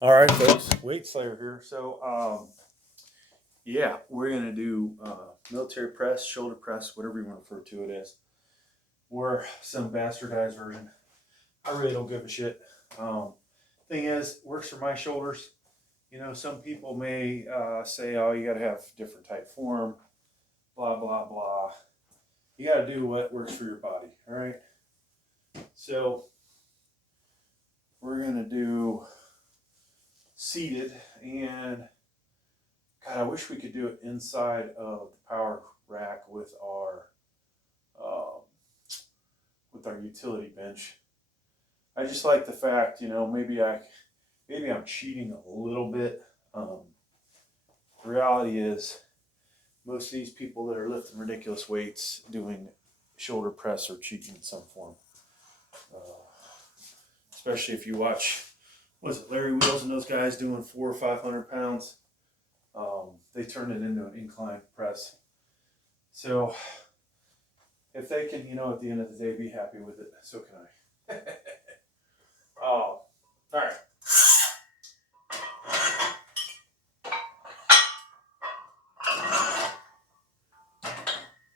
All right, folks, Weight Slayer here. So, yeah, we're gonna do military press, shoulder press, whatever you want to refer to it as, or some bastardized version. I really don't give a shit. Thing is, works for my shoulders. You know, some people may say, "Oh, you got to have different type form," blah blah blah. You got to do what works for your body. All right. So we're gonna do seated, and God, I wish we could do it inside of the power rack um, with our utility bench. I just like the fact, you know, maybe I'm cheating a little bit. The reality is, most of these people that are lifting ridiculous weights doing shoulder press are cheating in some form. Uh, Especially if you watch, what is it, Larry Wheels and those guys doing 400 or 500 pounds. They turn it into an incline press. So if they can, you know, at the end of the day, be happy with it, so can I. Oh, all right.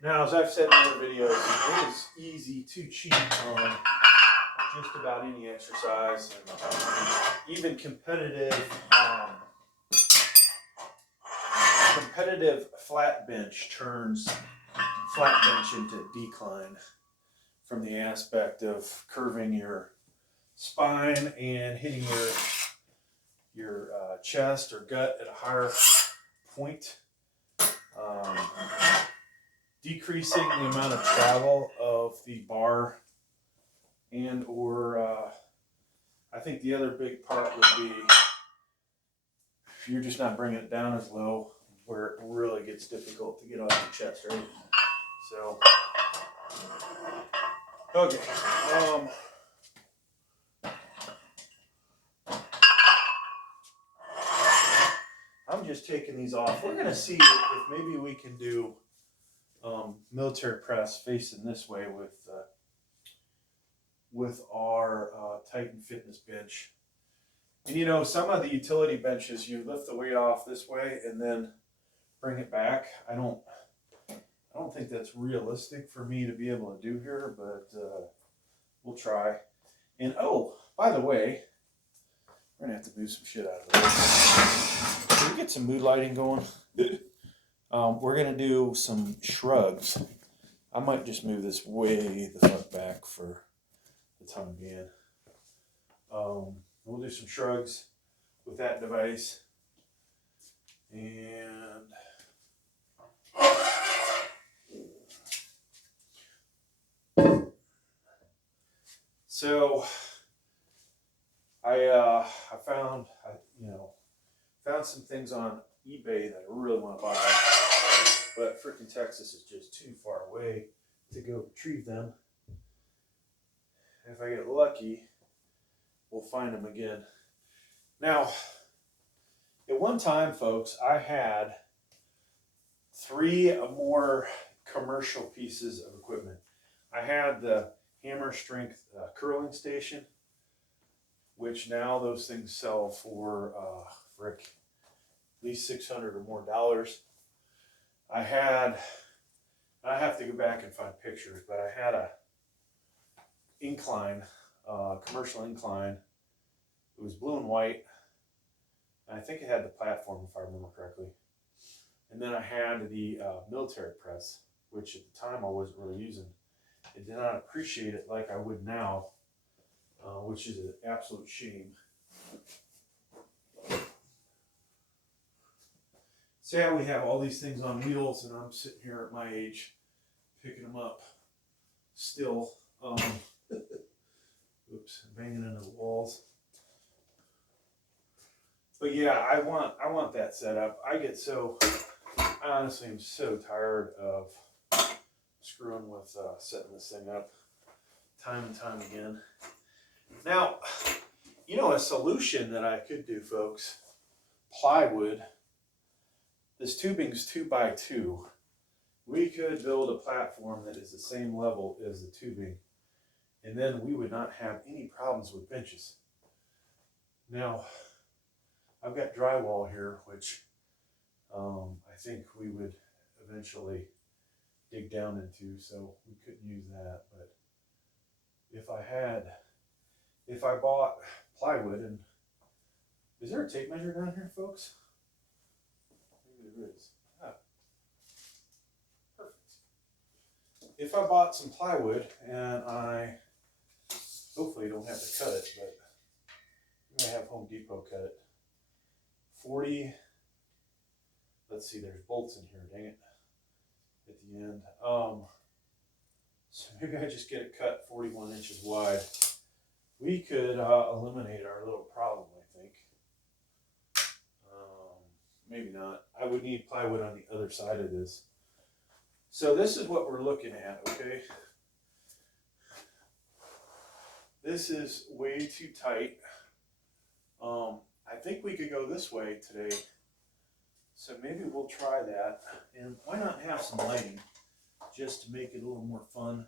Now, as I've said in other videos, it is easy to cheat on just about any exercise, and even competitive flat bench turns flat bench into decline from the aspect of curving your spine and hitting your chest or gut at a higher point, decreasing the amount of travel of the bar, and or I think the other big part would be if you're just not bringing it down as low where it really gets difficult to get off your chest, right? So, okay. I'm just taking these off. We're going to see if maybe we can do military press facing this way with our Titan Fitness bench. And you know, some of the utility benches, you lift the weight off this way and then bring it back. I don't think that's realistic for me to be able to do here, but we'll try. And oh, by the way, we're gonna have to move some shit out of the way. Can we get some mood lighting going? We're gonna do some shrugs. I might just move this way the fuck back for the time being. We'll do some shrugs with that device. And so I found some things on eBay that I really want to buy, but freaking Texas is just too far away to go retrieve them. If I get lucky, we'll find them again. Now, at one time, folks, I had 3 more commercial pieces of equipment. I had the hammer strength curling station, which now those things sell for at least $600 or more. I have to go back and find pictures, but I had a incline, commercial incline. It was blue and white. And I think it had the platform, if I remember correctly. And then I had the military press, which at the time I wasn't really using. I did not appreciate it like I would now, which is an absolute shame. So yeah, we have all these things on wheels, and I'm sitting here at my age picking them up still. Oops, banging into the walls. But yeah, I want that set up. I honestly am so tired of screwing with setting this thing up time and time again. Now, you know, a solution that I could do, folks, plywood. This tubing's 2x2. We could build a platform that is the same level as the tubing, and then we would not have any problems with benches. Now, I've got drywall here, which I think we would eventually dig down into, so we couldn't use that. But if I bought plywood, and is there a tape measure down here, folks? Maybe there is. Ah, perfect. If I bought some plywood and I hopefully don't have to cut it, but I'm gonna have Home Depot cut it. 40. Let's see, there's bolts in here, dang it, at the end. So maybe I just get it cut 41 inches wide. We could eliminate our little problem, I think. Maybe not. I would need plywood on the other side of this. So this is what we're looking at, okay? This is way too tight. I think we could go this way today. So maybe we'll try that. And why not have some lighting just to make it a little more fun?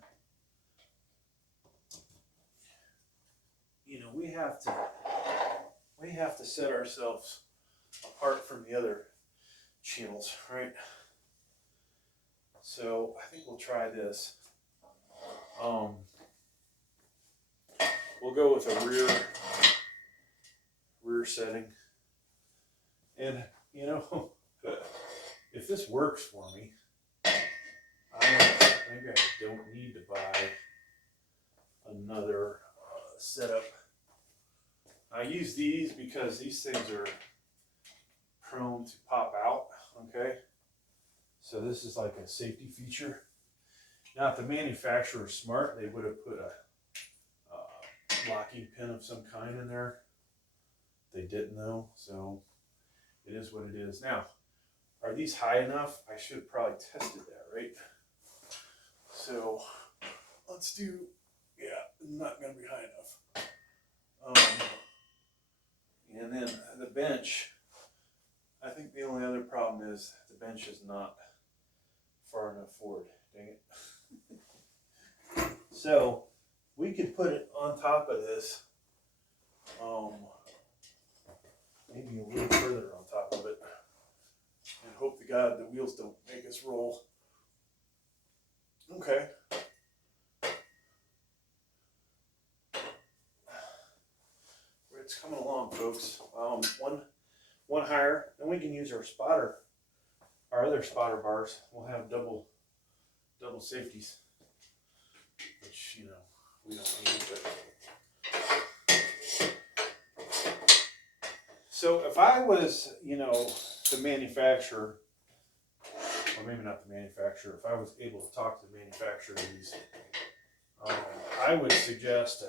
You know, we have to set ourselves apart from the other channels, right? So I think we'll try this. We'll go with a rear setting. And you know, if this works for me, maybe I don't need to buy another setup. I use these because these things are prone to pop out, okay? So this is like a safety feature. Now, if the manufacturer is smart, they would have put a locking pin of some kind in there. They didn't though, so it is what it is. Now, are these high enough? I should have probably tested that, right? So let's do, yeah, not gonna be high enough. And then the bench, I think the only other problem is the bench is not far enough forward, dang it. So we could put it on top of this, maybe a little further on top of it, and hope to God the wheels don't make us roll. Okay. It's coming along, folks. One higher, and we can use our other spotter bars. We'll have double safeties, which, you know, we don't need. But so if I was, you know, the manufacturer, or maybe not the manufacturer, if I was able to talk to the manufacturer of these, I would suggest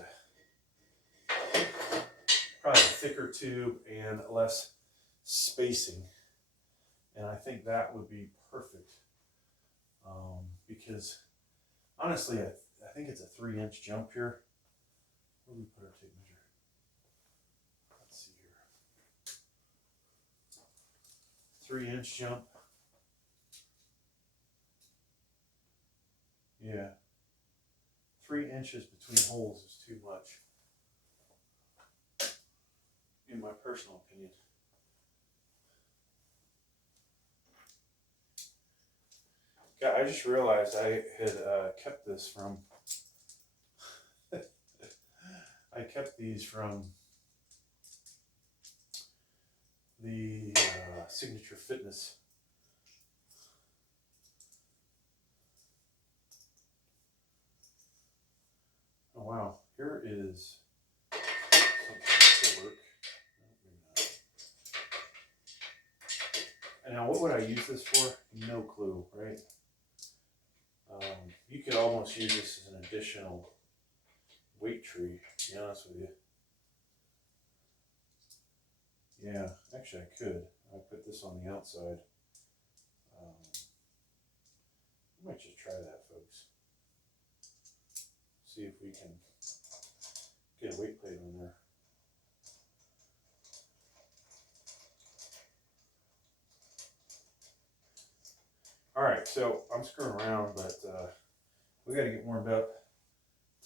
probably a thicker tube and less spacing, and I think that would be perfect, because honestly I think it's a 3-inch jump here. Where do we put our tape measure? Let's see here. 3-inch jump. Yeah, 3 inches between holes is too much, in my personal opinion. God, I just realized I had kept this from, I kept these from the Signature Fitness. Oh wow, here is something to work. And now what would I use this for? No clue, right? You could almost use this as an additional weight tree, to be honest with you. Yeah, actually I could. I put this on the outside. I might just try that, folks. See if we can get a weight plate on there. All right, so I'm screwing around, but we got to get warmed up.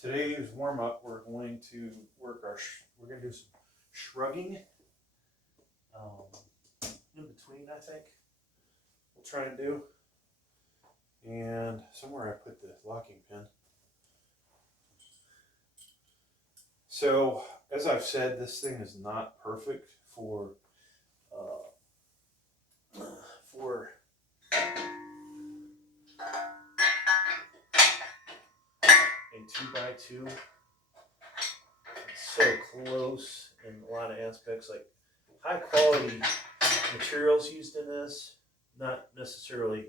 Today's warm up, we're going to work we're going to do some shrugging. in between, I think we'll try and do. And somewhere I put the locking pin. So, as I've said, this thing is not perfect for a 2x2. It's so close in a lot of aspects, like high quality materials used in this, not necessarily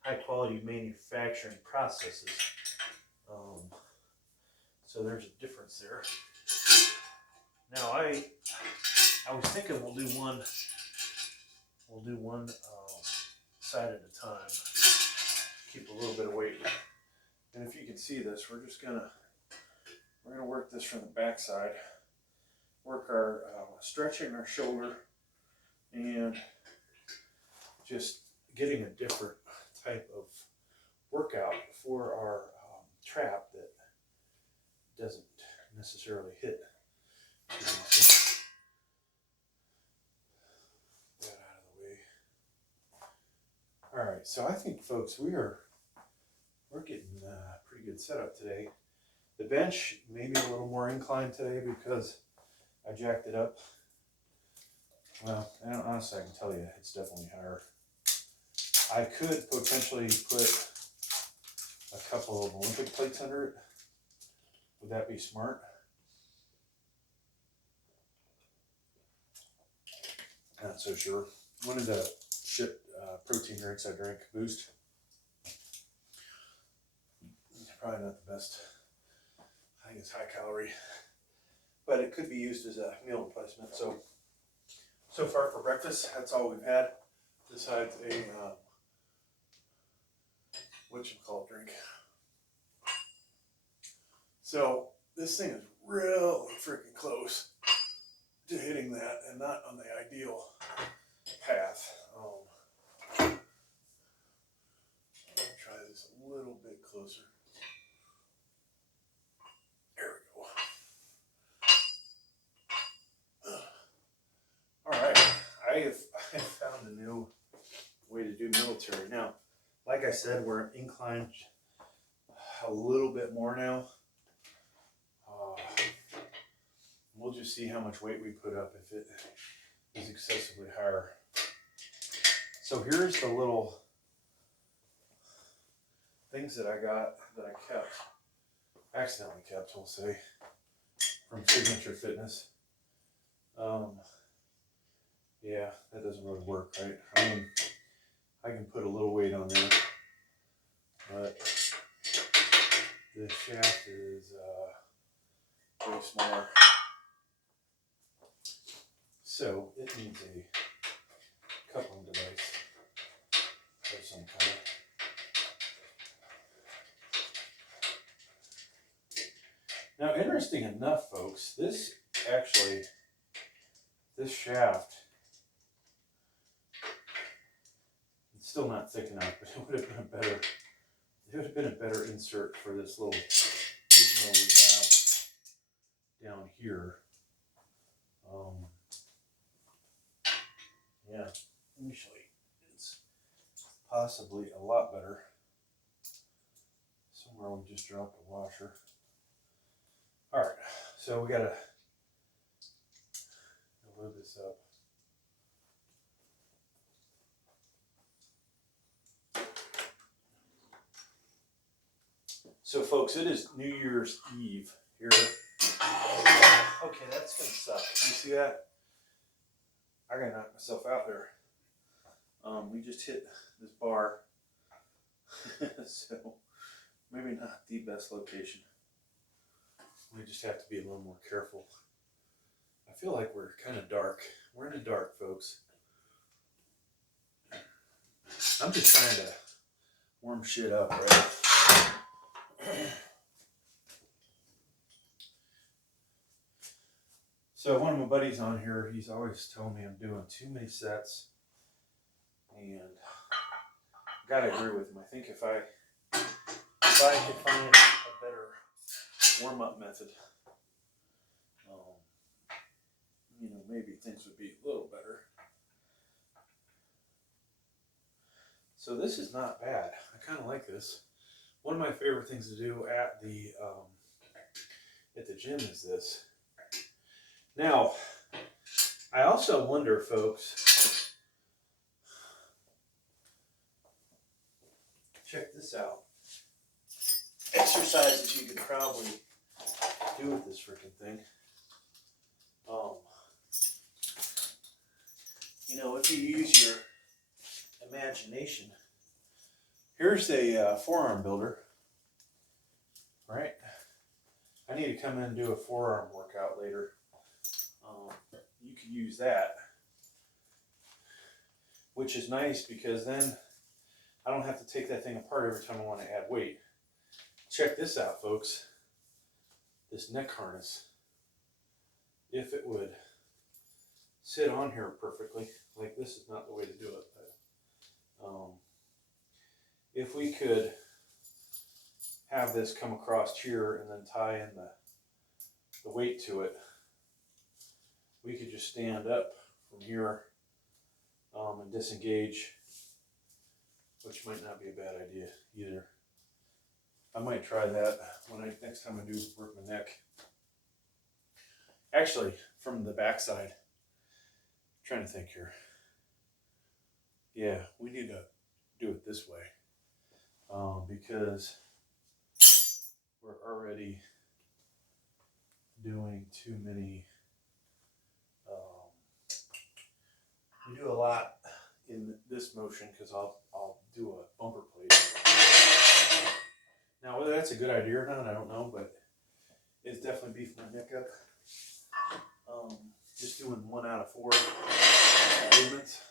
high quality manufacturing processes. So there's a difference there. Now I was thinking we'll do one side at a time, keep a little bit of weight. And if you can see this, we're gonna work this from the back side, work our stretching our shoulder and just getting a different type of workout for our trap that doesn't necessarily hit. Get that out of the way. All right, so I think, folks, we're getting a pretty good setup today. The bench may be a little more inclined today because I jacked it up. Well, honestly, I can tell you it's definitely higher. I could potentially put a couple of Olympic plates under it. Would that be smart? Not so sure. One of the shit protein drinks I drank, Boost. Probably not the best. I think it's high calorie, but it could be used as a meal replacement. So far for breakfast, that's all we've had, besides a whatchamacallit drink. So this thing is really freaking close to hitting that, and not on the ideal path. I'll try this a little bit closer. There we go. All right, I have found a new way to do military. Now, like I said, we're inclined a little bit more now. We'll just see how much weight we put up if it is excessively higher. So here's the little things that I got, that I kept, accidentally kept, we'll say, from Signature Fitness. Yeah, that doesn't really work, right? I mean, I can put a little weight on there, but the shaft is very small. So it needs a coupling device of some kind. Now, interesting enough, folks, this shaft, it's still not thick enough, but it would have been a better insert for this little gizmo we have down here. Yeah, actually, it's possibly a lot better. Somewhere we just dropped a washer. All right, so we gotta load this up. So, folks, it is New Year's Eve here. Okay, that's gonna suck. You see that? I gotta knock myself out there. We just hit this bar, so maybe not the best location. We just have to be a little more careful. I feel like we're kind of dark. We're in the dark, folks. I'm just trying to warm shit up, right? So one of my buddies on here, he's always telling me I'm doing too many sets, and I gotta agree with him. I think if I could find a better warm-up method, maybe things would be a little better. So this is not bad. I kind of like this. One of my favorite things to do at the gym is this. Now, I also wonder, folks, check this out. Exercises you could probably do with this freaking thing. You know, if you use your imagination. Here's a forearm builder, right? I need to come in and do a forearm workout later. You could use that, which is nice because then I don't have to take that thing apart every time I want to add weight. Check this out, folks. This neck harness, if it would sit on here perfectly, like this is not the way to do it, but if we could have this come across here and then tie in the weight to it, we could just stand up from here and disengage, which might not be a bad idea either. I might try that next time I do work my neck. Actually, from the back side, I'm trying to think here. Yeah, we need to do it this way because we're already doing too many. We do a lot in this motion because I'll do a bumper plate. Now, whether that's a good idea or not, I don't know, but it's definitely beefed my neck up. Just doing 1 out of 4 movements.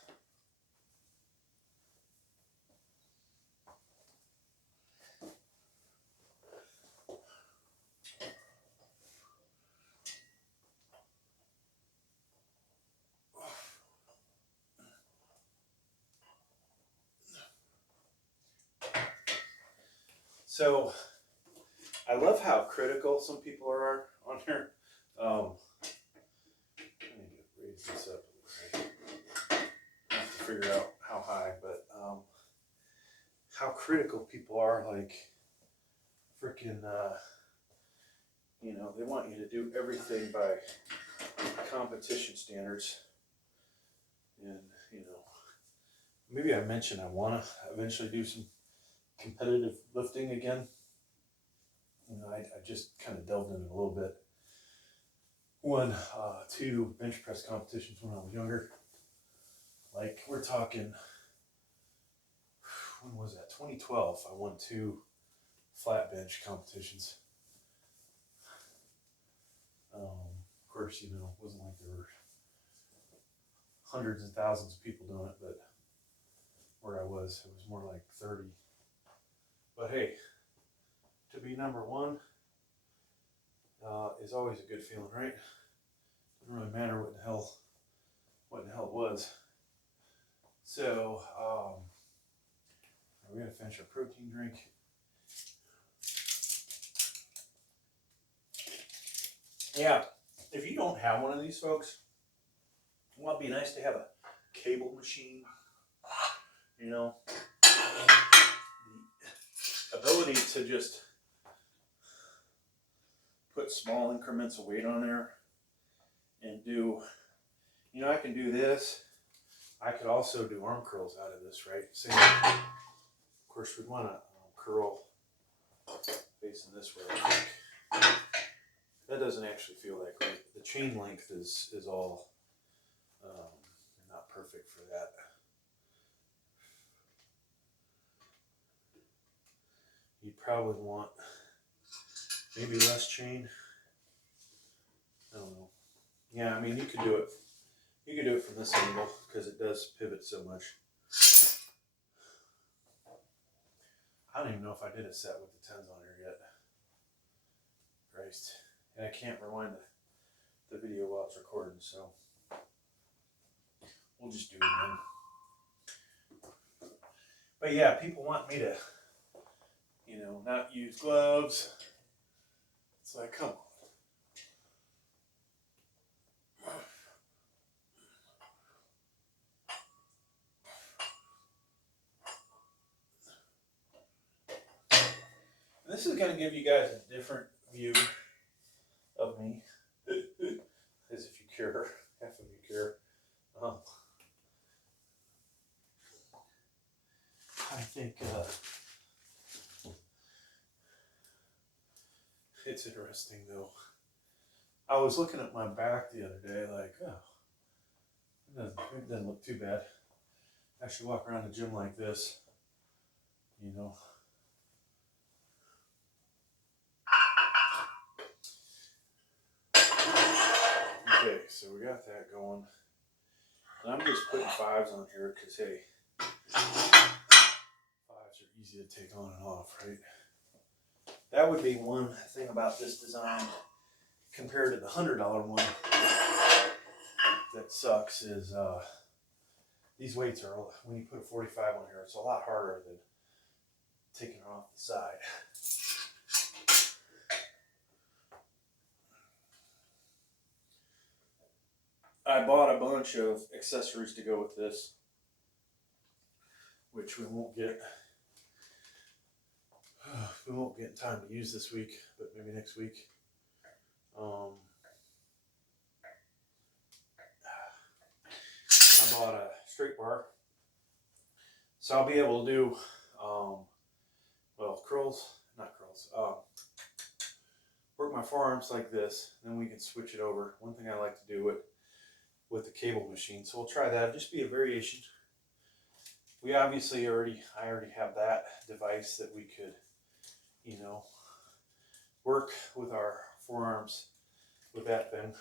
So, I love how critical some people are on here. I need to raise this up a little bit. I have to figure out how high, but how critical people are, like freaking, you know, they want you to do everything by competition standards. And, you know, maybe I mentioned I want to eventually do some competitive lifting again. You know, I just kind of delved in it a little bit. Won 2 bench press competitions when I was younger. Like, we're talking, when was that? 2012. I won 2 flat bench competitions. Of course, you know, it wasn't like there were hundreds and thousands of people doing it, but where I was, it was more like 30. But hey, to be number 1 is always a good feeling, right? Doesn't really matter what in the hell it was. So we're gonna finish our protein drink. Yeah, if you don't have one of these, folks, well, it'd be nice to have a cable machine. You know, the ability to just put small increments of weight on there and do, you know, I can do this. I could also do arm curls out of this, right? Same. Of course, we'd want to curl facing this way. I think. That doesn't actually feel that great. The chain length is all not perfect for that. You'd probably want maybe less chain. I don't know. Yeah, I mean, you could do it. You could do it from this angle because it does pivot so much. I don't even know if I did a set with the 10s on here yet. Christ. And I can't rewind the video while it's recording, so we'll just do it then. But yeah, people want me to, you know, not use gloves. It's like, come on. this is going to give you guys a different view of me, as if you care, half of you care. I think it's interesting though. I was looking at my back the other day, like, oh, it doesn't look too bad. I should walk around the gym like this, you know. Okay, so we got that going. And I'm just putting 5s on here because, hey, 5s are easy to take on and off, right? That would be one thing about this design compared to the $100 one that sucks is these weights are, when you put a 45 on here, it's a lot harder than taking it off the side. I bought a bunch of accessories to go with this, which we won't get in time to use this week, but maybe next week. I bought a straight bar, so I'll be able to do well, work my forearms like this, then we can switch it over. One thing I like to do with the cable machine, so we'll try that. Just be a variation. We obviously I already have that device that we could, you know, work with our forearms with that thing.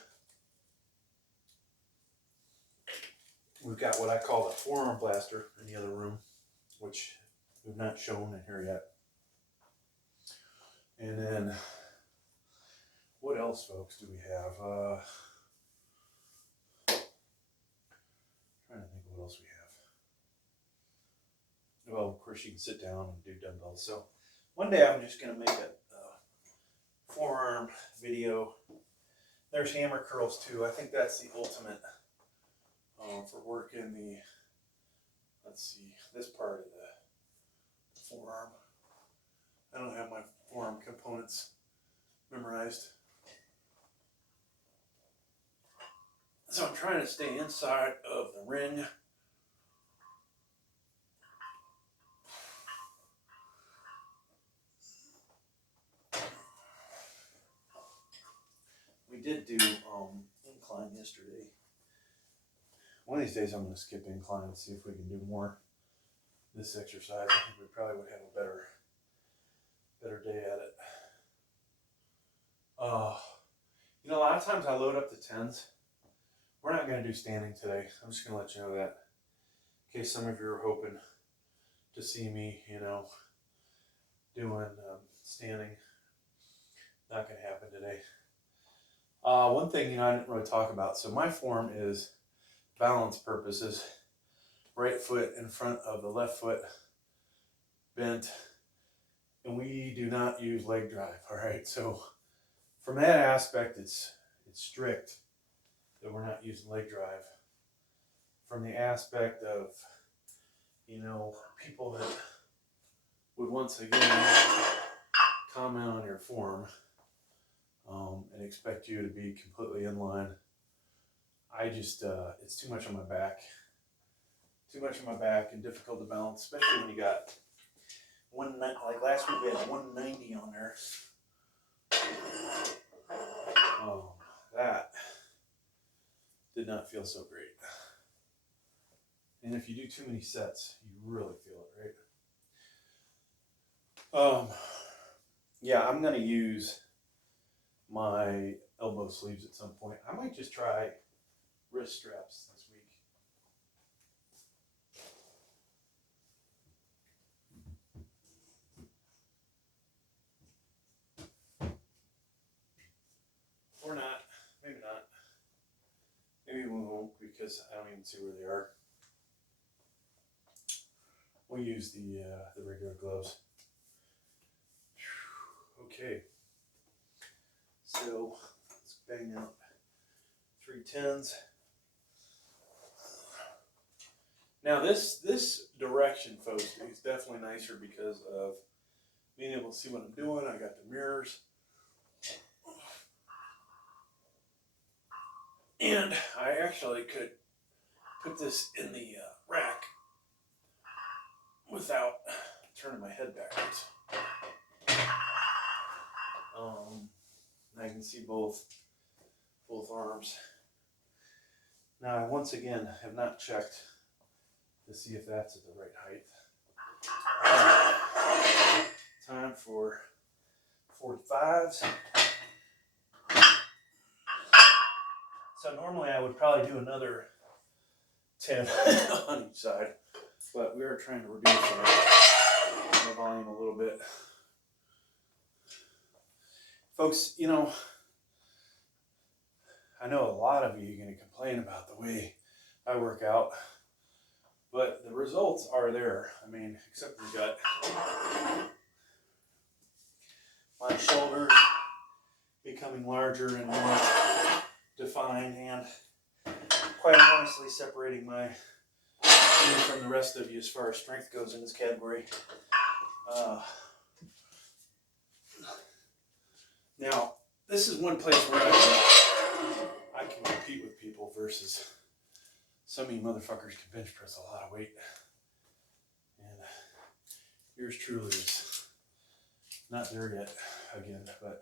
We've got what I call the forearm blaster in the other room, which we've not shown in here yet. And then, what else, folks, do we have? Trying to think of what else we have. Well, of course, you can sit down and do dumbbells. So one day I'm just going to make a forearm video. There's hammer curls too. I think that's the ultimate for working the, let's see, this part of the forearm. I don't have my forearm components memorized. So I'm trying to stay inside of the ring. We did do incline yesterday. One of these days I'm going to skip incline and see if we can do more this exercise. I think we probably would have a better day at it. You know, a lot of times I load up the 10s. We're not going to do standing today. I'm just going to let you know that in case some of you are hoping to see me, you know, doing standing. Not going to happen today. One thing, you know, I didn't really talk about. So my form is balance purposes. Right foot in front of the left foot, bent, and we do not use leg drive. All right. So from that aspect, it's strict that we're not using leg drive. From the aspect of, you know, people that would once again comment on your form and expect you to be completely in line. I just, it's too much on my back. Too much on my back and difficult to balance, especially when you got like last week we had 190 on there. That did not feel so great. And if you do too many sets, you really feel it, right? Yeah, I'm gonna use my elbow sleeves at some point. I might just try wrist straps this week. Or not. Maybe not. Maybe we won't because I don't even see where they are. We'll use the regular gloves. Okay. So let's bang out 3 10s. Now this direction, folks, is definitely nicer because of being able to see what I'm doing. I got the mirrors. And I actually could put this in the rack without turning my head backwards. I can see both arms. Now, I once again have not checked to see if that's at the right height. Time for 45s. So normally I would probably do another 10 on each side, but we are trying to reduce the volume a little bit. Folks, you know, I know a lot of you are going to complain about the way I work out, but the results are there. I mean, except for the gut. My shoulders becoming larger and more defined, and quite honestly separating me from the rest of you as far as strength goes in this category. Now, this is one place where I can compete with people versus some of you motherfuckers can bench press a lot of weight. And yours truly is not there yet again, but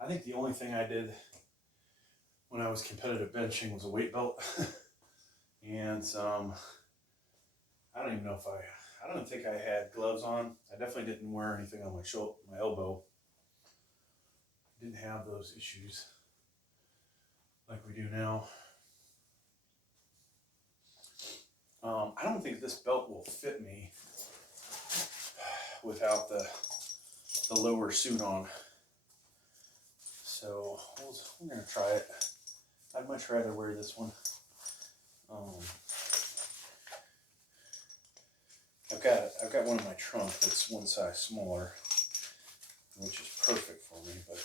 I think the only thing I did when I was competitive benching was a weight belt and some, I don't even know if I don't think I had gloves on. I definitely didn't wear anything on my shoulder, my elbow. Didn't have those issues like we do now. I don't think this belt will fit me without the lower suit on. So we're gonna try it. I'd much rather wear this one. I've got one in my trunk that's one size smaller, which is perfect for me. But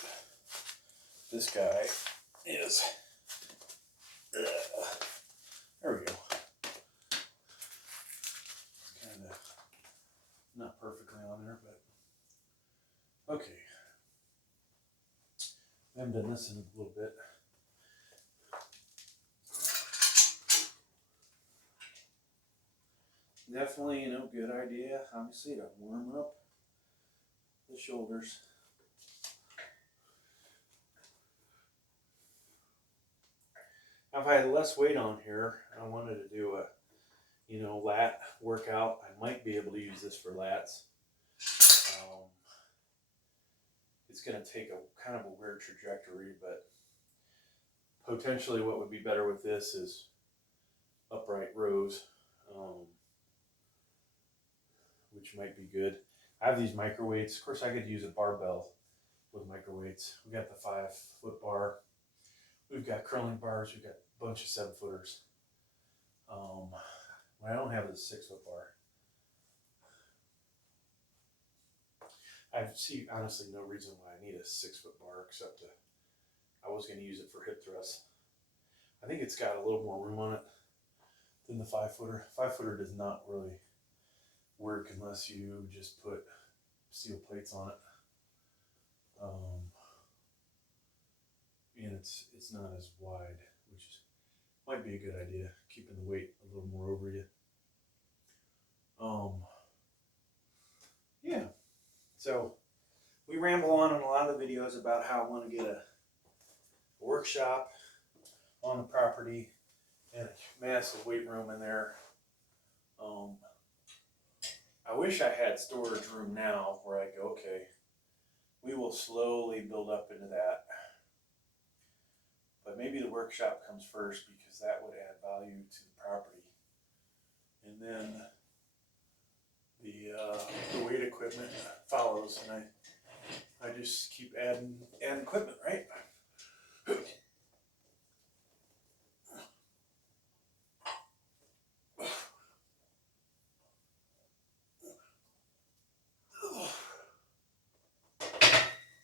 this guy is. There we go. Kind of not perfectly on there, but okay. I haven't done this in a little bit. Definitely, you know, good idea, obviously, to warm up the shoulders. If I had less weight on here, I wanted to do a, you know, lat workout. I might be able to use this for lats. It's going to take a kind of a weird trajectory, but potentially what would be better with this is upright rows, which might be good. I have these microweights. Of course, I could use a barbell with microweights. We got the 5-foot bar. We've got curling bars. We've got a bunch of 7-footers. What I don't have is a 6-foot bar. I see honestly no reason why I need a 6-foot bar except I was going to use it for hip thrusts. I think it's got a little more room on it than the 5-footer. 5-footer does not really work unless you just put steel plates on it. And it's not as wide, which might be a good idea, keeping the weight a little more over you. Yeah. So we ramble on a lot of the videos about how I want to get a workshop on the property and a massive weight room in there. I wish I had storage room now where I go, okay, we will slowly build up into that. But maybe the workshop comes first because that would add value to the property. And then the weight equipment follows, and I just keep adding equipment, right?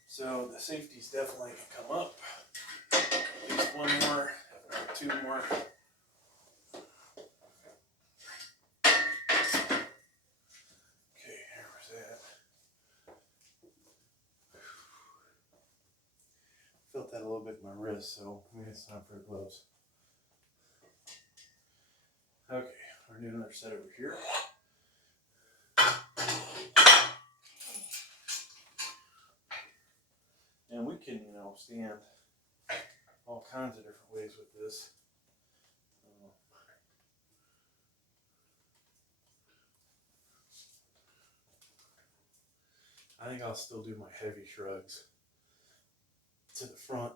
So the safeties definitely can come up. At least one more, if not two more. felt that a little bit in my wrist, so maybe it's time for the gloves. Okay, we're doing another set over here. And we can, stand all kinds of different ways with this. I think I'll still do my heavy shrugs to the front.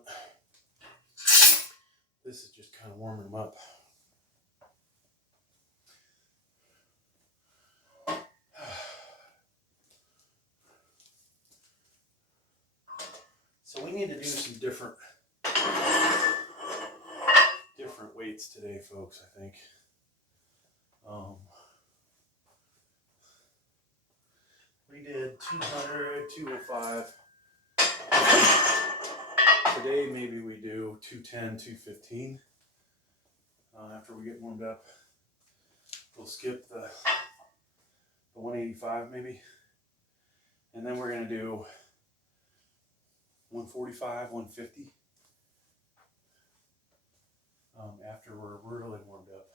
This is just kind of warming them up. So we need to do some different weights today, folks, I think. We did 200, 205. Today maybe we do 210, 215. After we get warmed up, we'll skip the 185 maybe. And then we're going to do 145, 150 after we're really warmed up.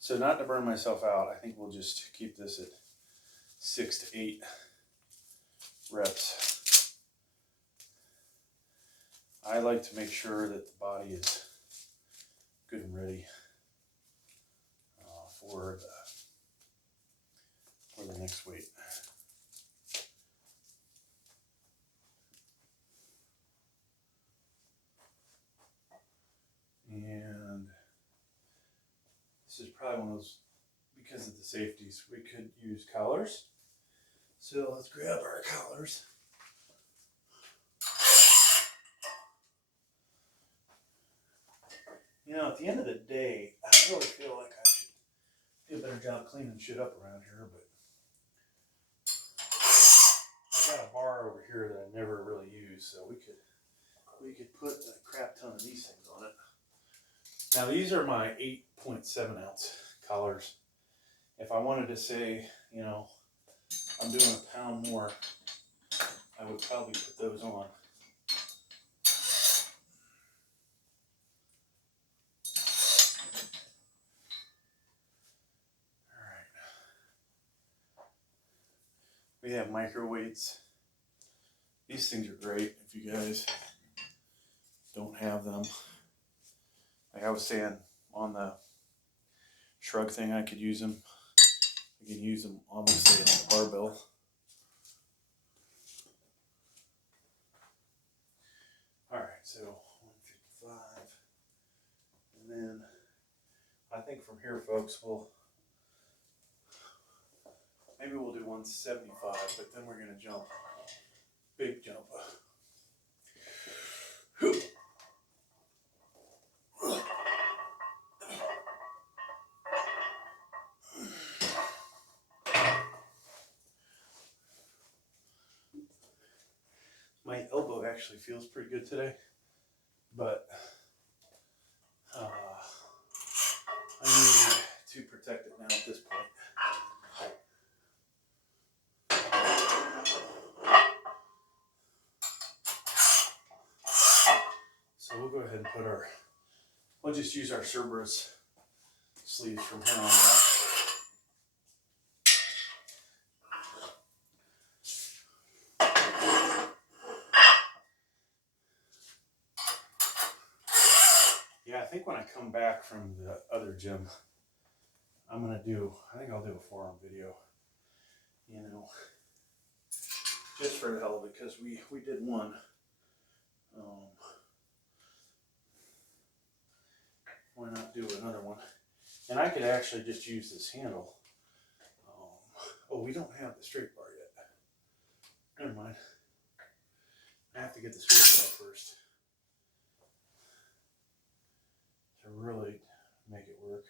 So not to burn myself out, I think we'll just keep this at 6 to 8 reps. I like to make sure that the body is good and ready for the next weight. And this is probably one of those, because of the safeties, we could use collars. So let's grab our collars. At the end of the day, I really feel like I should do a better job cleaning shit up around here, but I got a bar over here that I never really use, so we could put a crap ton of these things on it. Now these are my 8.7 ounce collars. If I wanted to say, I'm doing a pound more, I would probably put those on. We have micro weights. These things are great if you guys don't have them. Like I was saying on the shrug thing, I could use them. I can use them obviously on the barbell. Alright, so 155. And then I think from here, folks, maybe we'll do 175, but then we're going to jump. Big jump. My elbow actually feels pretty good today, but I need to protect it now at this point. So we'll go ahead and we'll just use our Cerberus sleeves from here on out. Yeah, I think when I come back from the other gym, I think I'll do a forearm video, just for the hell of it, because we did one. Why not do another one? And I could actually just use this handle. Oh, we don't have the straight bar yet. Never mind. I have to get the straight bar first to really make it work.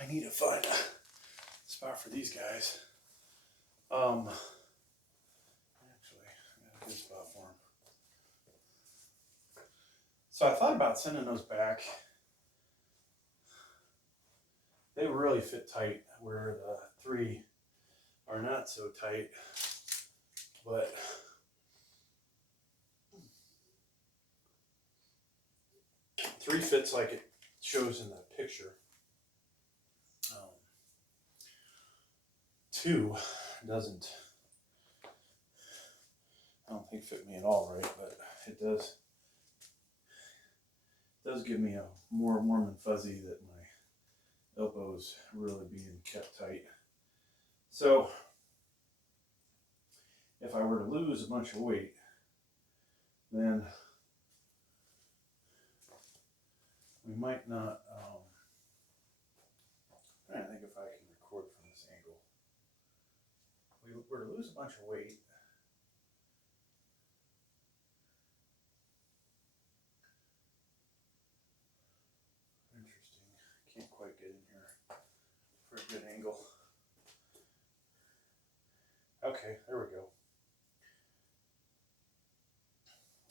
I need to find a spot for these guys. Actually, I got a good spot for them. So I thought about sending those back. They really fit tight where the 3 are not so tight, but three fits like it shows in the picture. 2 doesn't, I don't think fit me at all right, but it does give me a more warm and fuzzy that my elbows really being kept tight. So if I were to lose a bunch of weight, then we might not, I'm trying to think if I can record from this angle. If we were to lose a bunch of weight, interesting, can't quite get in here for a good angle. Okay, there we go.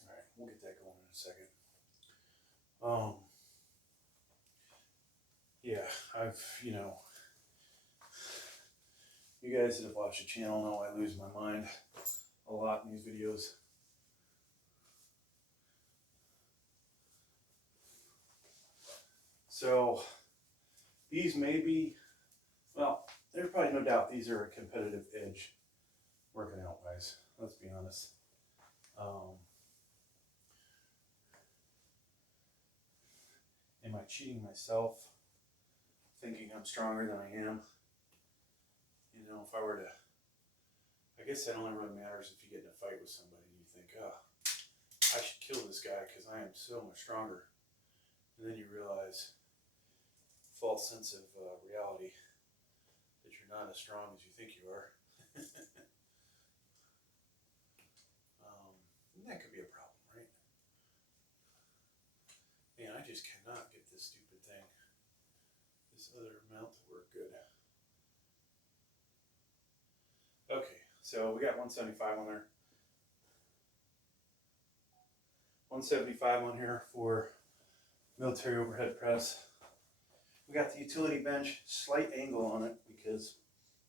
All right, we'll get that going in a second. Yeah, you guys that have watched the channel know I lose my mind a lot in these videos. So these may be, well, there's probably no doubt these are a competitive edge working out wise. Let's be honest. Am I cheating myself, thinking I'm stronger than I am? You know, if I were to, I guess that only really matters if you get in a fight with somebody and you think, oh, I should kill this guy because I am so much stronger. And then you realize, false sense of reality, that you're not as strong as you think you are. And that could be a problem, right? Man, I just cannot get this stupid thing, this other mount to work good. Okay, so we got 175 on there. 175 on here for military overhead press. We got the utility bench, slight angle on it because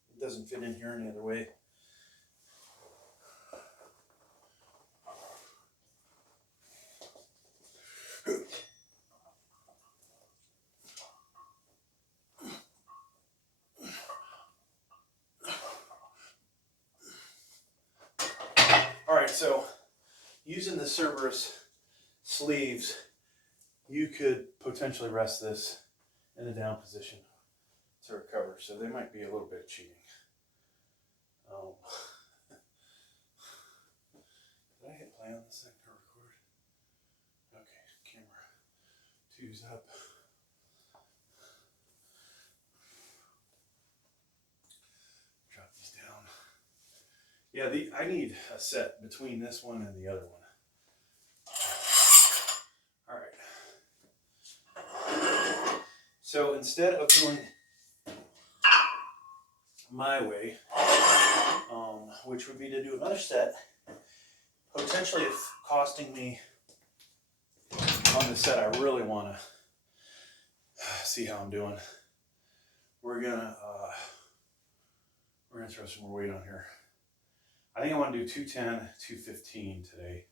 it doesn't fit in here any other way. All right, so using the Cerberus sleeves, you could potentially rest this in a down position to recover. So they might be a little bit cheating. Did I hit play on this thing to record? Okay, camera 2's up. Drop these down. Yeah, I need a set between this one and the other one. All right. So instead of doing my way, which would be to do another set, potentially costing me on the set I really want to see how I'm doing. We're gonna throw some more weight on here. I think I want to do 210, 215 today.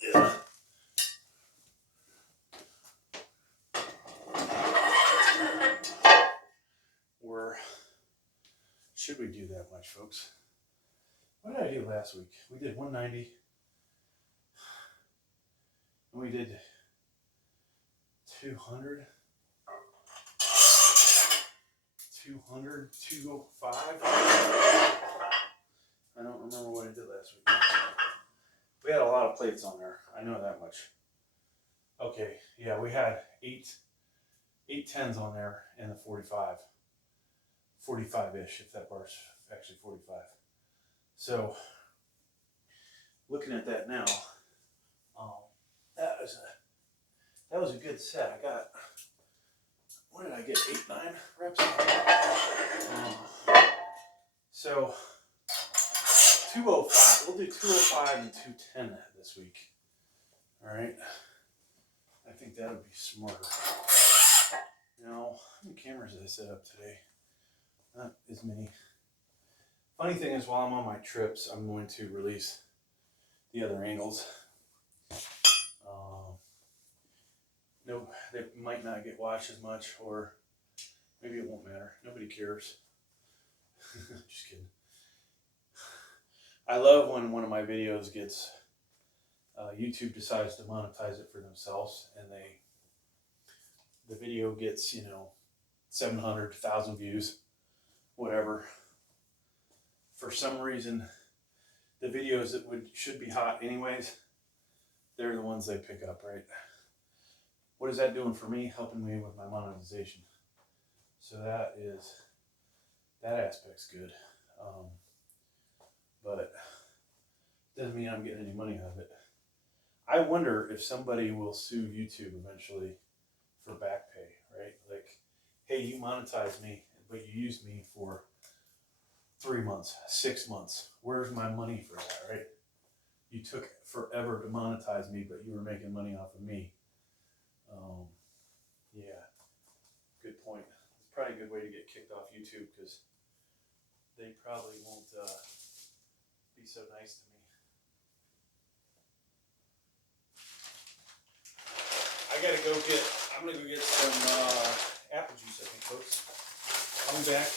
Yeah. Or should we do that much, folks? What did I do last week? We did 190. And we did 200. 200, 205. I don't remember what I did last week. We had a lot of plates on there. I know that much. Okay, yeah, we had eight 10s on there and the 45. 45-ish, if that bar's actually 45. So, looking at that now, that was a good set. I got, what did I get, 8-9 reps? So 205, we'll do 205 and 210 this week. All right, I think that would be smarter. Now, how many cameras did I set up today? Not as many. Funny thing is, while I'm on my trips, I'm going to release the other angles. No, they might not get watched as much, or maybe it won't matter. Nobody cares. Just kidding. I love when one of my videos gets, YouTube decides to monetize it for themselves, and the video gets, 700, 1,000 views, whatever. For some reason, the videos that should be hot anyways, they're the ones they pick up, right? What is that doing for me? Helping me with my monetization. So that aspect's good. But doesn't mean I'm getting any money out of it. I wonder if somebody will sue YouTube eventually for back pay, right? Like, hey, you monetized me, but you used me for 3 months, 6 months. Where's my money for that, right? You took forever to monetize me, but you were making money off of me. Yeah, good point. It's probably a good way to get kicked off YouTube, because they probably won't be so nice to me. I'm gonna go get some apple juice, I think, folks. I'll be back.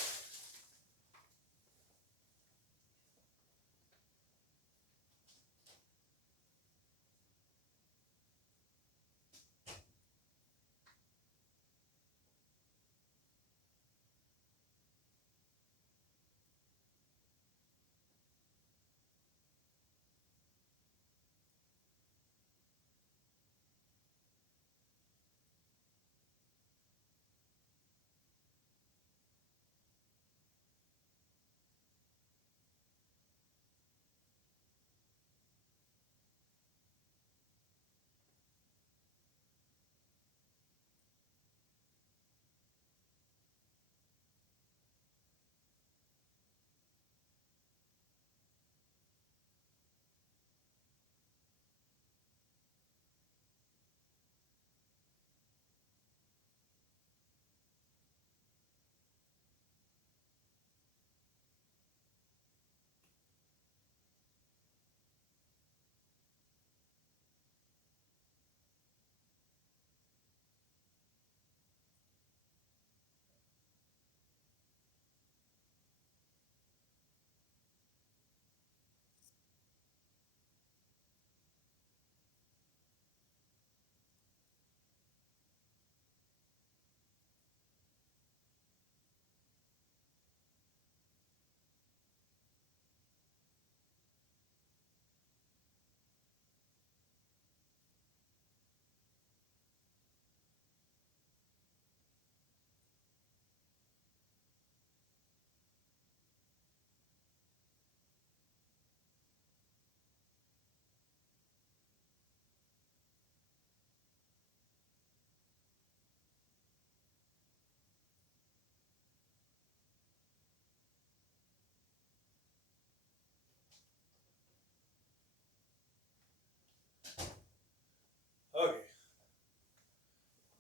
Okay.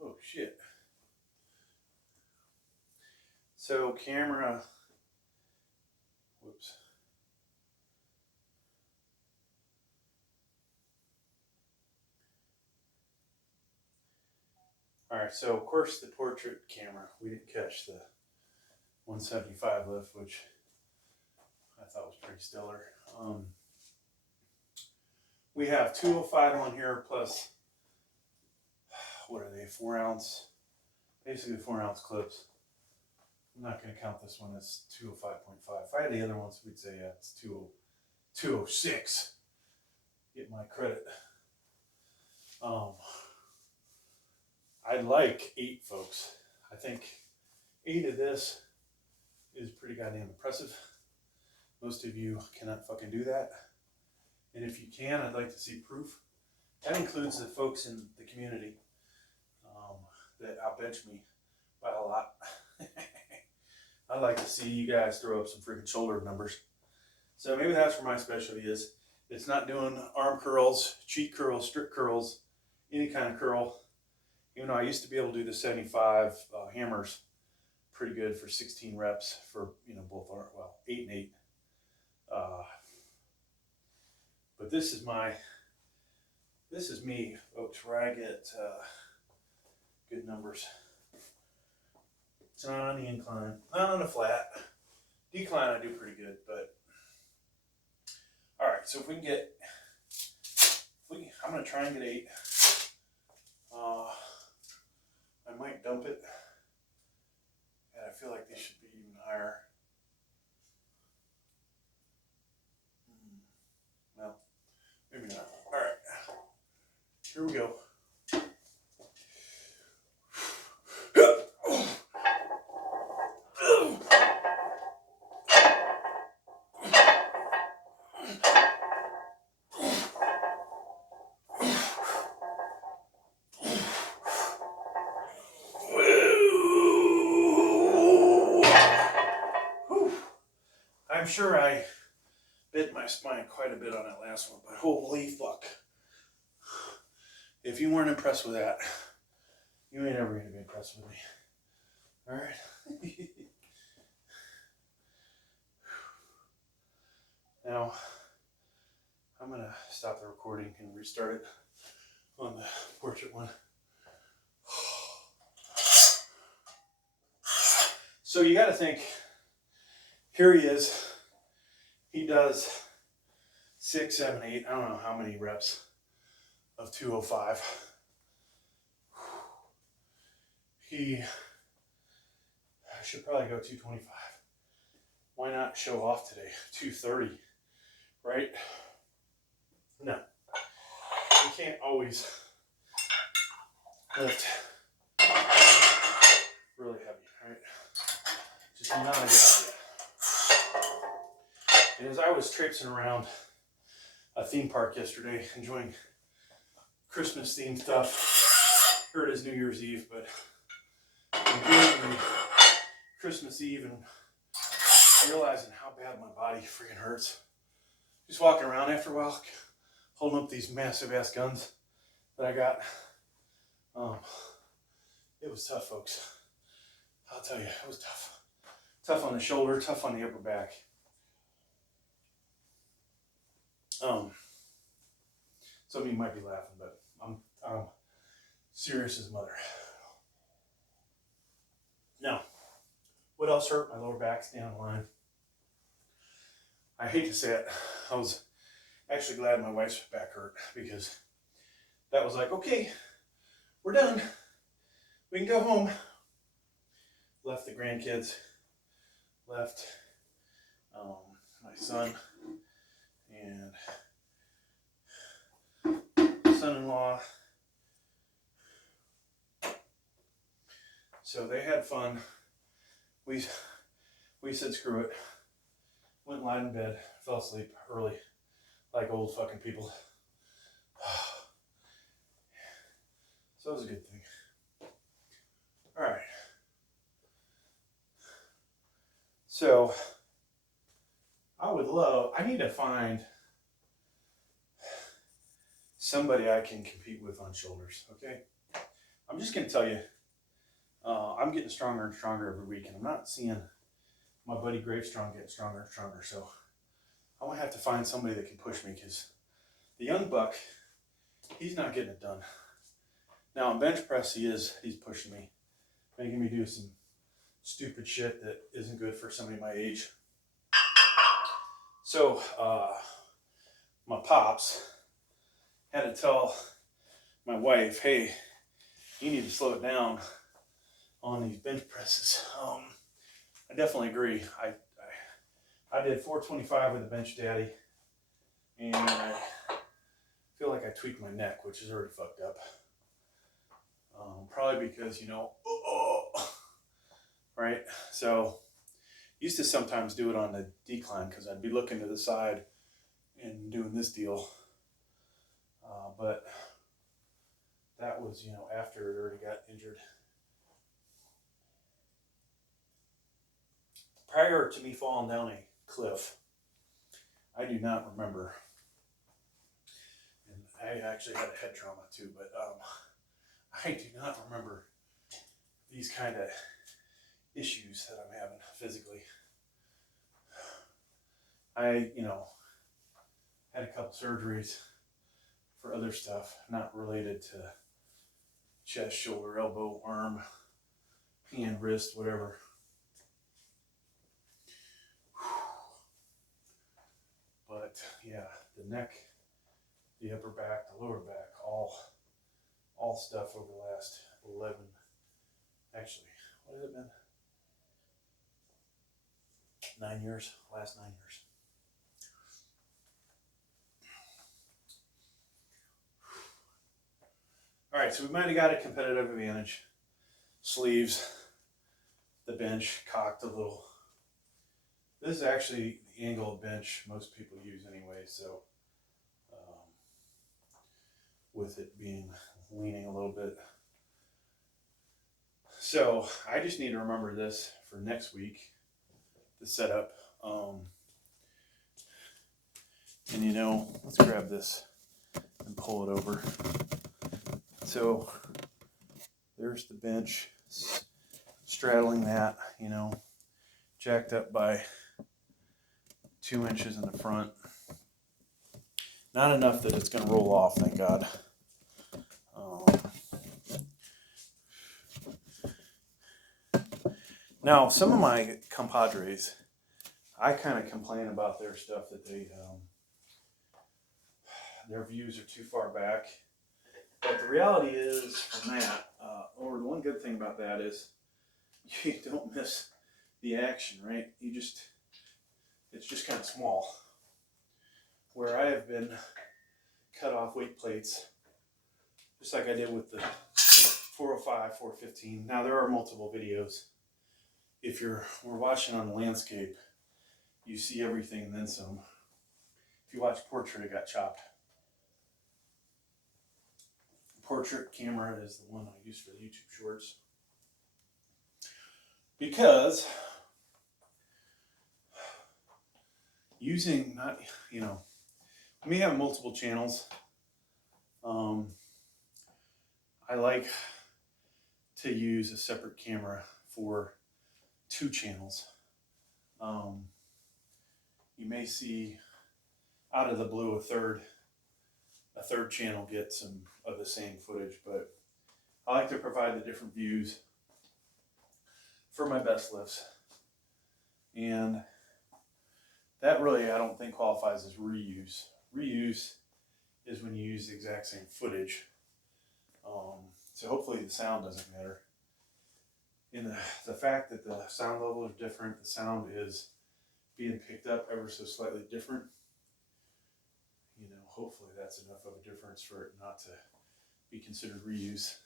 Oh, shit. So camera, whoops. All right, so of course the portrait camera, we didn't catch the 175 lift, which I thought was pretty stellar. We have 205 on here plus, what are they, 4 ounce, basically 4 ounce clips. I'm not going to count this one as 205.5. If I had the other ones, we'd say, yeah, it's 206. Get my credit. I'd like 8, folks. I think 8 of this is pretty goddamn impressive. Most of you cannot fucking do that. And if you can, I'd like to see proof. That includes the folks in the community that outbench me by a lot. I'd like to see you guys throw up some freaking shoulder numbers. So maybe that's where my specialty is. It's not doing arm curls, cheat curls, strict curls, any kind of curl. Even though I used to be able to do the 75 hammers pretty good for 16 reps for, you know, both arm, well, 8 and 8. But this is me, folks, where I get good numbers. It's not on the incline, not on the flat. Decline I do pretty good, but all right. So if we can get, I'm gonna try and get 8. I might dump it, and I feel like they should be even higher. No, maybe not. All right, here we go. I'm sure I bit my spine quite a bit on that last one, but holy fuck. If you weren't impressed with that, you ain't ever gonna be impressed with me. All right. Now, I'm gonna stop the recording and restart it on the portrait one. So you gotta think, here he is. He does 6, 7, 8, I don't know how many reps of 205. He should probably go 225. Why not show off today? 230, right? No, you can't always lift really heavy, right? Just not a good idea. And as I was traipsing around a theme park yesterday, enjoying Christmas themed stuff, heard it's New Year's Eve, but enjoying Christmas Eve and realizing how bad my body freaking hurts. Just walking around after a while, holding up these massive ass guns that I got. It was tough, folks. I'll tell you, it was tough. Tough on the shoulder, tough on the upper back. Some of you might be laughing, but I'm serious as mother. Now, what else hurt? My lower back's down the line. I hate to say it. I was actually glad my wife's back hurt, because that was like, okay, we're done. We can go home. Left the grandkids, left my son and son-in-law. So they had fun. We said screw it. Went and lied in bed, fell asleep early, like old fucking people. So it was a good thing. All right. So I need to find somebody I can compete with on shoulders, okay? I'm just going to tell you, I'm getting stronger and stronger every week, and I'm not seeing my buddy Gravestrong get stronger and stronger, so I'm going to have to find somebody that can push me, because the young buck, he's not getting it done. Now on bench press, he's pushing me, making me do some stupid shit that isn't good for somebody my age. So my pops had to tell my wife, hey, you need to slow it down on these bench presses. I definitely agree. I did 425 with a bench daddy, and I feel like I tweaked my neck, which is already fucked up. Probably because, right? So used to sometimes do it on the decline, because I'd be looking to the side and doing this deal. But that was, after it already got injured. Prior to me falling down a cliff, I do not remember I actually had a head trauma too, but I do not remember these kind of issues that I'm having physically. I, had a couple surgeries for other stuff, not related to chest, shoulder, elbow, arm, hand, wrist, whatever. But yeah, the neck, the upper back, the lower back, all stuff over the last 11, actually, what has it been? 9 years, last 9 years. All right, so we might have got a competitive advantage. Sleeves, the bench cocked a little. This is actually the angle of bench most people use anyway, so with it being leaning a little bit. So I just need to remember this for next week, the setup. And let's grab this and pull it over. So there's the bench, straddling that, jacked up by 2 inches in the front. Not enough that it's going to roll off, thank God. Now, some of my compadres, I kind of complain about their stuff that their views are too far back. But the reality is, from that, or the one good thing about that is you don't miss the action, right? It's just kind of small. Where I have been cut off weight plates, just like I did with the 405, 415. Now there are multiple videos. If we're watching on the landscape, you see everything and then some. If you watch portrait, it got chopped. Portrait camera is the one I use for the YouTube shorts. Because using we have multiple channels. I like to use a separate camera for 2 channels. You may see out of the blue a third channel get some of the same footage, but I like to provide the different views for my best lifts. And that really, I don't think qualifies as reuse. Reuse is when you use the exact same footage. So hopefully the sound doesn't matter. And the fact that the sound level is different, the sound is being picked up ever so slightly different, hopefully that's enough of a difference for it not to be considered reuse.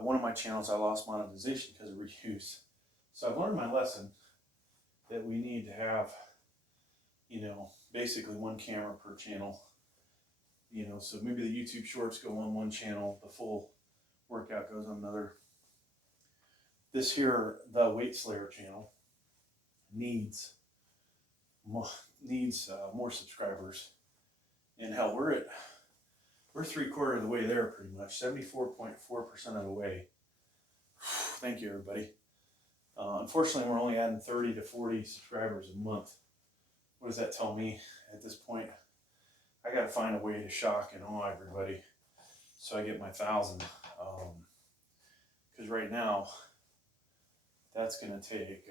One of my channels, I lost monetization because of reuse. So I've learned my lesson that we need to have, basically 1 camera per channel. So maybe the YouTube shorts go on 1 channel, the full workout goes on another. This here, the Weight Slayer channel, needs more subscribers. And hell, we're 3/4 of the way there pretty much, 74.4% of the way. Thank you, everybody. Unfortunately, we're only adding 30 to 40 subscribers a month. What does that tell me at this point? I got to find a way to shock and awe everybody so I get my 1,000. Because right now, that's going to take,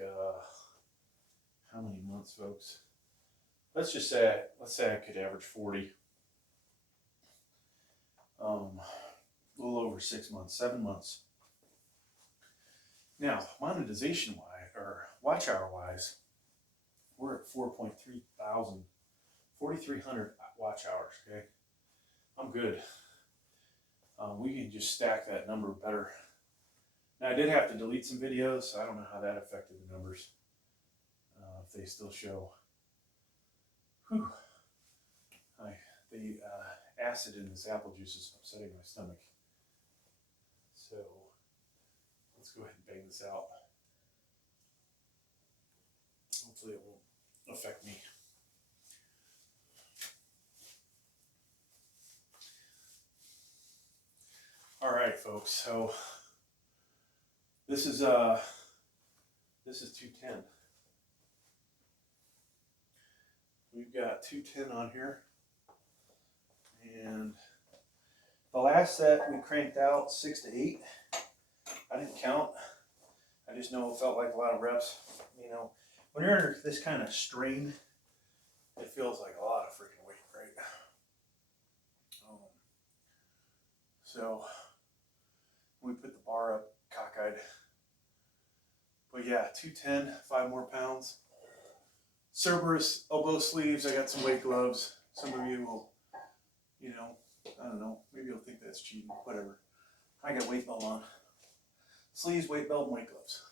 how many months, folks? Let's say I could average 40. A little over 6 months, 7 months. Now, monetization wise, or watch hour wise, we're at 4,300 watch hours, okay? I'm good. We can just stack that number better. Now, I did have to delete some videos, so I don't know how that affected the numbers. If they still show. Whew. The acid in this apple juice is upsetting my stomach. So let's go ahead and bang this out. Hopefully it won't affect me. right, folks. So this is 210. We've got 210 on here, and the last set we cranked out 6 to 8. I didn't count. I just know it felt like a lot of reps. You know, when you're under this kind of strain, it feels like a lot of freaking weight, right? So we put the bar up cockeyed. But yeah, 210, 5 more pounds. Cerberus elbow sleeves. I got some weight gloves. Some of you will, you know, I don't know, maybe you'll think that's cheating, whatever. I got weight belt on. Sleeves, weight belt, and weight gloves.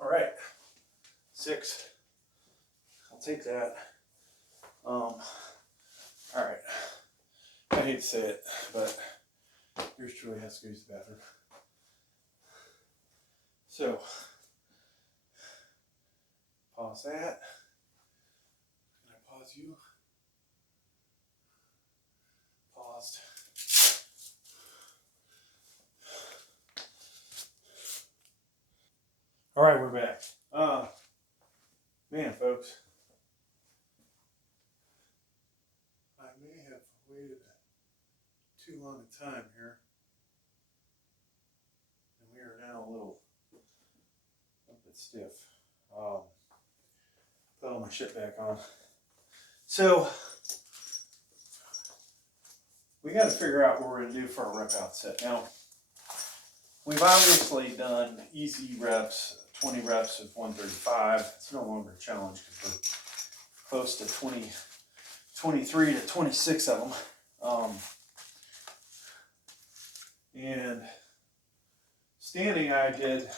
All right, 6. I'll take that. All right. I hate to say it, but yours truly has to go use the bathroom. So, pause that. Can I pause you? Paused. All right, we're back. Man, folks, I may have waited too long a time here, and we are now a little bit stiff. Put all my shit back on. So we got to figure out what we're going to do for our rep out set. Now, we've obviously done easy reps, 20 reps of 135. It's no longer a challenge because we're close to 23 to 26 of them. And standing, I did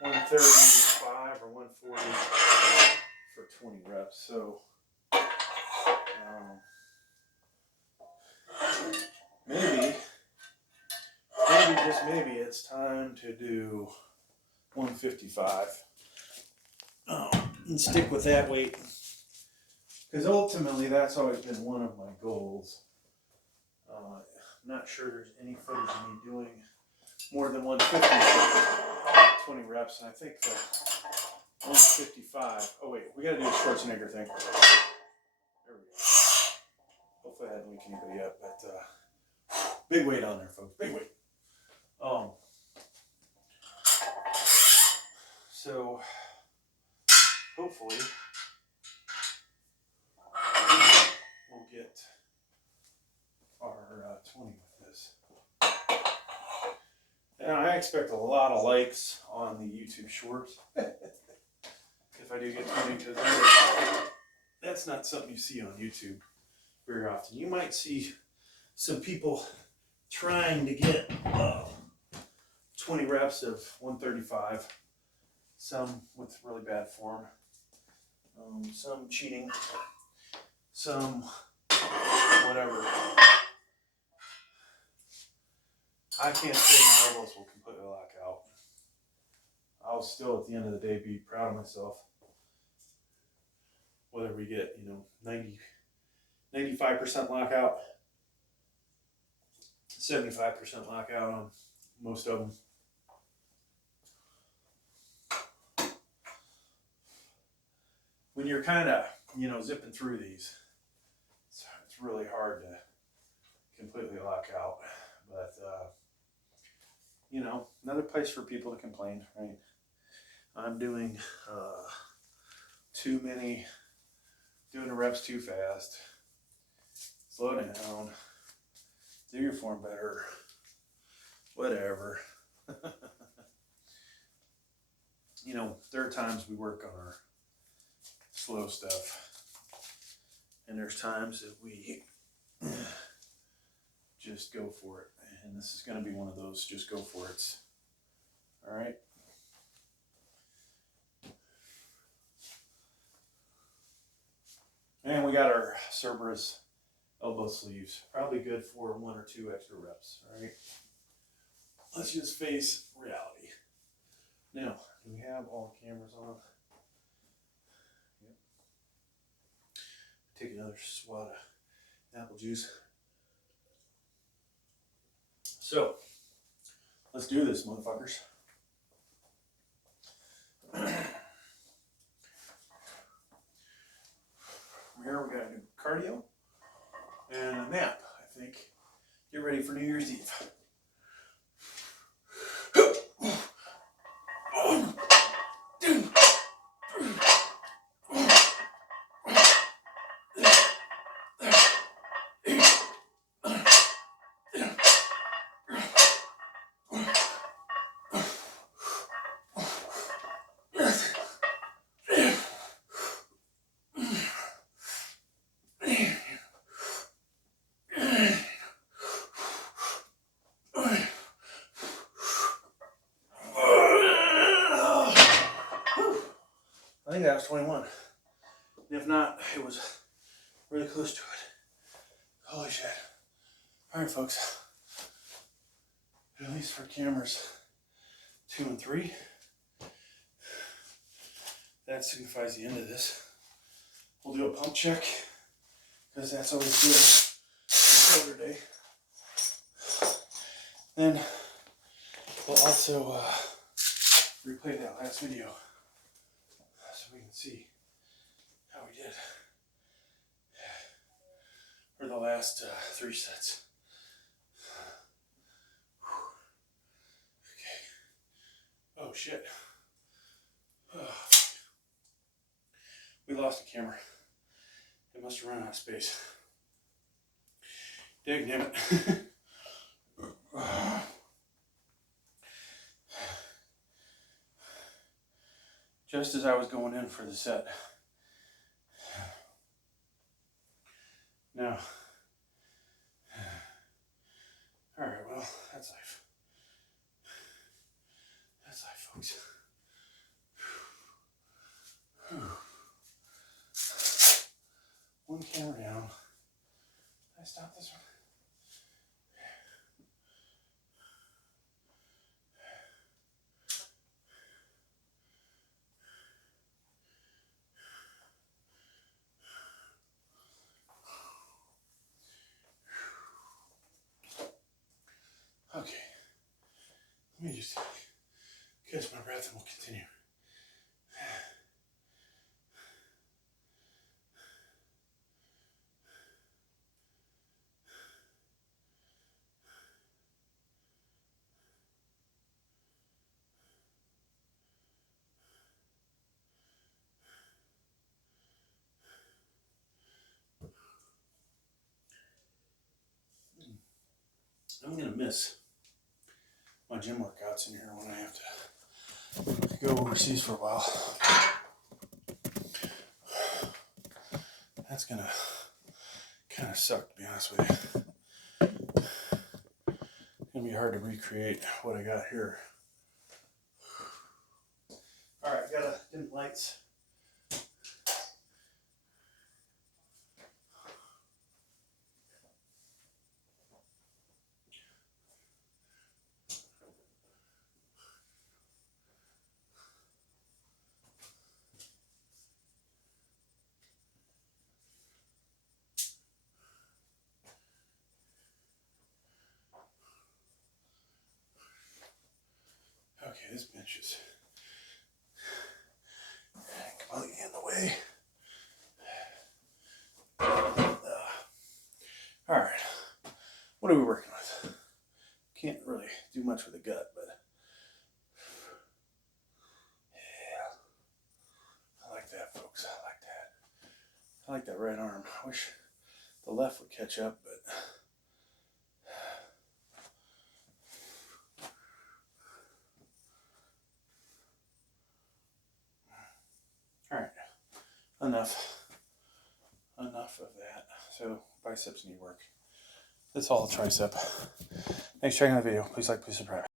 135 or 140 for 20 reps. So maybe, just maybe, it's time to do 155 and stick with that weight, because ultimately that's always been one of my goals. I'm not sure there's any footage of me doing more than 150 for 20 reps, and I think the 155. Oh wait, we got to do a Schwarzenegger thing. There we go. Hopefully I didn't wake anybody up, but big weight on there, folks. Big weight. So hopefully we'll get our 20 with this. Now I expect a lot of likes on the YouTube shorts if I do get 20, because that's not something you see on YouTube very often. You might see some people trying to get 20 reps of 135, some with really bad form, some cheating, some whatever. I can't say my elbows will completely lock out. I'll still, at the end of the day, be proud of myself. Whether we get, 95% lockout, 75% lockout on most of them. When you're kind of, zipping through these, it's really hard to completely lock out. But, another place for people to complain, right? I'm doing too many, doing the reps too fast. Slow down. Do your form better. Whatever. There are times we work on our slow stuff, and there's times that we just go for it, and this is going to be one of those just go for it. All right. And we got our Cerberus elbow sleeves. Probably good for 1 or 2 extra reps, all right? Let's just face reality. Now, do we have all the cameras on? Yep. Take another swat of apple juice. So, let's do this, motherfuckers. From here, we gotta do cardio and a nap, I think. Get ready for New Year's Eve. I think that was 21. If not, it was really close to it. Holy shit. Alright, folks. At least for cameras 2 and 3. That signifies the end of this. We'll do a pump check, because that's always good for shoulder day. Then we'll also replay that last video so we can see how we did for the last 3 sets. Okay. Oh shit. Oh. We lost the camera. It must have run out of space. Damn it. Just as I was going in for the set. Now, alright, well, that's life. That's life, folks. One camera down. Did I stop this one? Okay. Let me just catch my breath and we'll continue. I'm gonna miss my gym workouts in here when I have to go overseas for a while. That's gonna kind of suck, to be honest with you. It's gonna be hard to recreate what I got here. All right, gotta dim lights. Okay, this bench is completely in the way. All right, what are we working with? Can't really do much with the gut, but yeah, I like that, folks. I like that. I like that right arm. I wish the left would catch up, but all right, enough of that. So biceps need work. That's all the tricep. Thanks for checking out the video. Please like, please subscribe.